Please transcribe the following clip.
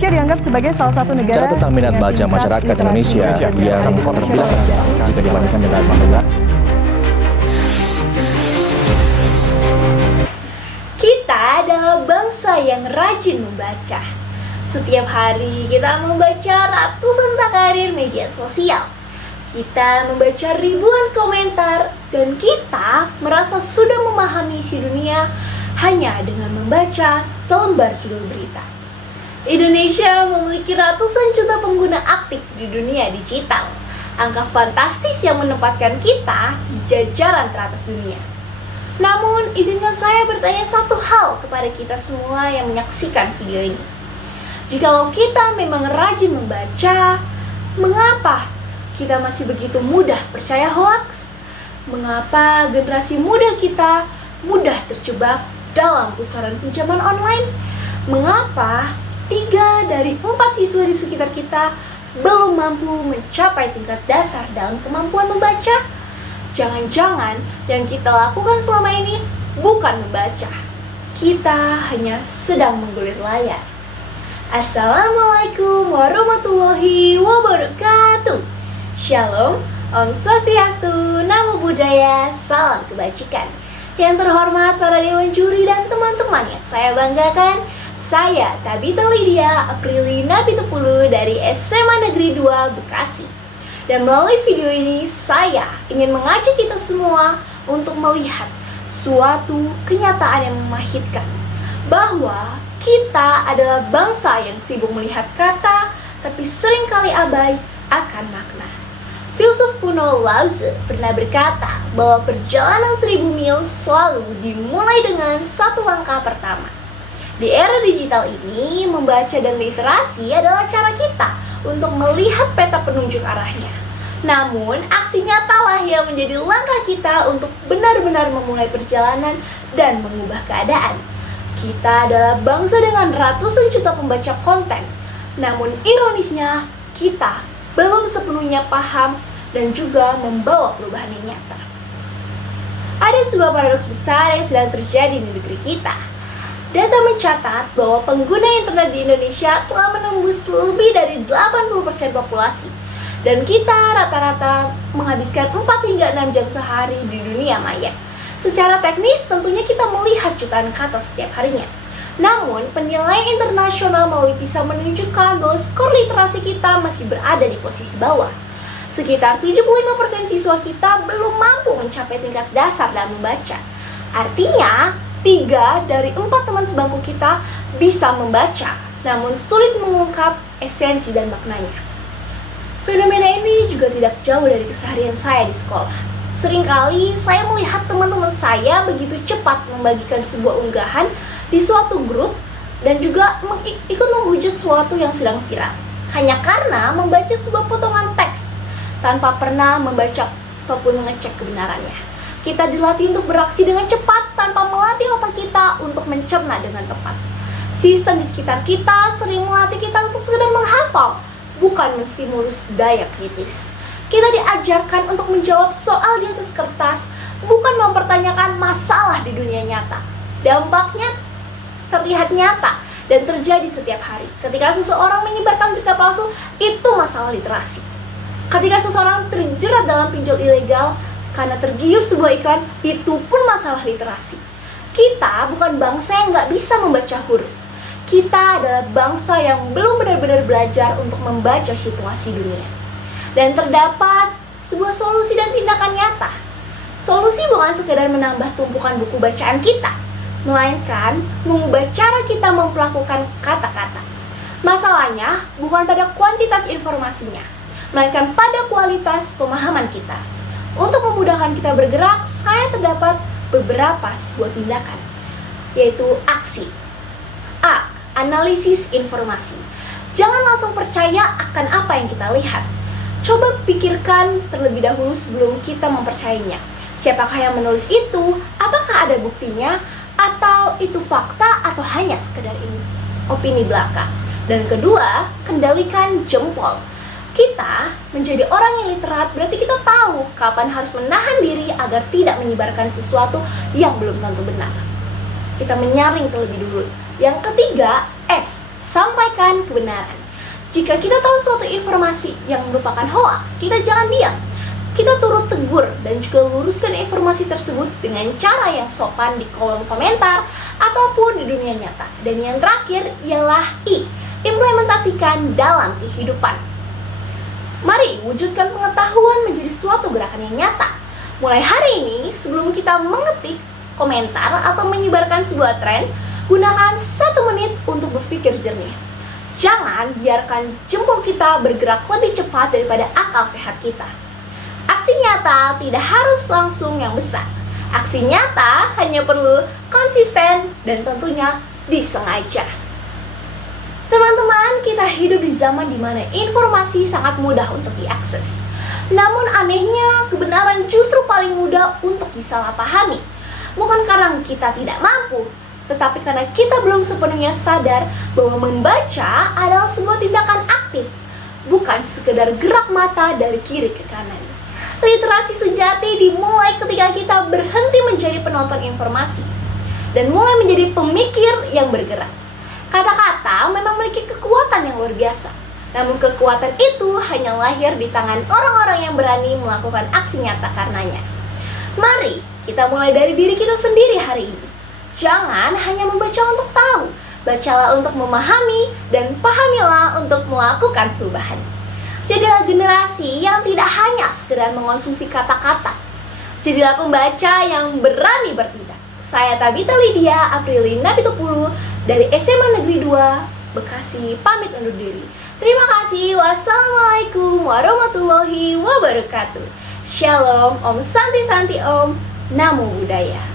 Indonesia dianggap sebagai salah satu negara Bicara tentang minat baca masyarakat Indonesia yang terbilang jika dibandingkan dengan negara. Kita adalah bangsa yang rajin membaca. Setiap hari kita membaca ratusan takrir media sosial. Kita membaca ribuan komentar dan kita merasa sudah memahami isi dunia hanya dengan membaca selembar judul berita. Indonesia memiliki ratusan juta pengguna aktif di dunia digital. Angka fantastis yang menempatkan kita di jajaran teratas dunia. Namun, izinkan saya bertanya satu hal kepada kita semua yang menyaksikan video ini. Jikalau kita memang rajin membaca, mengapa kita masih begitu mudah percaya hoaks? Mengapa generasi muda kita mudah terjebak dalam pusaran pinjaman online? Mengapa 3 dari 4 siswa di sekitar kita belum mampu mencapai tingkat dasar dalam kemampuan membaca? Jangan-jangan yang kita lakukan selama ini bukan membaca. Kita hanya sedang menggulir layar. Assalamualaikum warahmatullahi wabarakatuh. Shalom, Om Swastiastu, Namo Buddhaya, salam kebajikan. Yang terhormat para dewan juri dan teman-teman yang saya banggakan, saya Tabita Lydia Aprili Napitupulu dari SMA Negeri 2 Bekasi. Dan melalui video ini saya ingin mengajak kita semua untuk melihat suatu kenyataan yang memahitkan, bahwa kita adalah bangsa yang sibuk melihat kata tapi seringkali abai akan makna. Filsuf kuno Lao Tzu pernah berkata bahwa perjalanan 1000 mil selalu dimulai dengan satu langkah pertama. Di era digital ini, membaca dan literasi adalah cara kita untuk melihat peta penunjuk arahnya. Namun, aksi nyatalah yang menjadi langkah kita untuk benar-benar memulai perjalanan dan mengubah keadaan. Kita adalah bangsa dengan ratusan juta pembaca konten. Namun, ironisnya, kita belum sepenuhnya paham dan juga membawa perubahan yang nyata. Ada sebuah paradoks besar yang sedang terjadi di negeri kita. Data mencatat bahwa pengguna internet di Indonesia telah menembus lebih dari 80% populasi. Dan kita rata-rata menghabiskan 4 hingga 6 jam sehari di dunia maya. Secara teknis tentunya kita melihat jutaan kata setiap harinya. Namun, penilaian internasional melalui PISA menunjukkan bahwa skor literasi kita masih berada di posisi bawah. Sekitar 75% siswa kita belum mampu mencapai tingkat dasar dalam membaca. Artinya, 3 dari 4 teman sebangku kita bisa membaca, namun sulit mengungkap esensi dan maknanya. Fenomena ini juga tidak jauh dari keseharian saya di sekolah. Seringkali saya melihat teman-teman saya begitu cepat membagikan sebuah unggahan di suatu grup dan juga ikut menghujat sesuatu yang sedang viral, hanya karena membaca sebuah potongan teks tanpa pernah membaca ataupun mengecek kebenarannya. Kita dilatih untuk beraksi dengan cepat tanpa melatih otak kita untuk mencerna dengan tepat. Sistem di sekitar kita sering melatih kita untuk sekedar menghafal, bukan menstimulus daya kritis. Kita diajarkan untuk menjawab soal di atas kertas, bukan mempertanyakan masalah di dunia nyata. Dampaknya terlihat nyata dan terjadi setiap hari. Ketika seseorang menyebarkan berita palsu, itu masalah literasi. Ketika seseorang terjerat dalam pinjol ilegal karena tergiur sebuah iklan, itu pun masalah literasi. Kita bukan bangsa yang nggak bisa membaca huruf. Kita adalah bangsa yang belum benar-benar belajar untuk membaca situasi dunia. Dan terdapat sebuah solusi dan tindakan nyata. Solusi bukan sekedar menambah tumpukan buku bacaan kita, melainkan mengubah cara kita memperlakukan kata-kata. Masalahnya bukan pada kuantitas informasinya, melainkan pada kualitas pemahaman kita. Untuk memudahkan kita bergerak, saya terdapat beberapa sebuah tindakan, yaitu aksi. A. Analisis informasi. Jangan langsung percaya akan apa yang kita lihat. Coba pikirkan terlebih dahulu sebelum kita mempercayainya. Siapakah yang menulis itu? Apakah ada buktinya? Atau itu fakta atau hanya sekedar opini belaka? Dan kedua, kendalikan jempol. Kita menjadi orang yang literat berarti kita tahu kapan harus menahan diri agar tidak menyebarkan sesuatu yang belum tentu benar. Kita menyaring terlebih dulu. Yang ketiga, S. sampaikan kebenaran. Jika kita tahu suatu informasi yang merupakan hoaks, kita jangan diam. Kita turut tegur dan juga luruskan informasi tersebut dengan cara yang sopan di kolom komentar ataupun di dunia nyata. Dan yang terakhir ialah implementasikan dalam kehidupan. Mari wujudkan pengetahuan menjadi suatu gerakan yang nyata. Mulai hari ini, sebelum kita mengetik komentar atau menyebarkan sebuah tren, gunakan 1 menit untuk berpikir jernih. Jangan biarkan jempol kita bergerak lebih cepat daripada akal sehat kita. Aksi nyata tidak harus langsung yang besar. Aksi nyata hanya perlu konsisten dan tentunya disengaja. Teman-teman, kita hidup di zaman di mana informasi sangat mudah untuk diakses. Namun anehnya, kebenaran justru paling mudah untuk disalahpahami. Bukan karena kita tidak mampu, tetapi karena kita belum sepenuhnya sadar bahwa membaca adalah sebuah tindakan aktif, bukan sekedar gerak mata dari kiri ke kanan. Literasi sejati dimulai ketika kita berhenti menjadi penonton informasi dan mulai menjadi pemikir yang bergerak. Kata-kata memang memiliki kekuatan yang luar biasa, namun kekuatan itu hanya lahir di tangan orang-orang yang berani melakukan aksi nyata karenanya. Mari kita mulai dari diri kita sendiri hari ini. Jangan hanya membaca untuk tahu, bacalah untuk memahami, dan pahamilah untuk melakukan perubahan. Jadilah generasi yang tidak hanya sekedar mengonsumsi kata-kata. Jadilah pembaca yang berani bertindak. Saya Tabita Lydia Aprilina Pitupulu dari SMA Negeri 2, Bekasi, pamit undur diri. Terima kasih. Wassalamualaikum warahmatullahi wabarakatuh. Shalom, Om Santi Santi Om, Namo Buddhaya.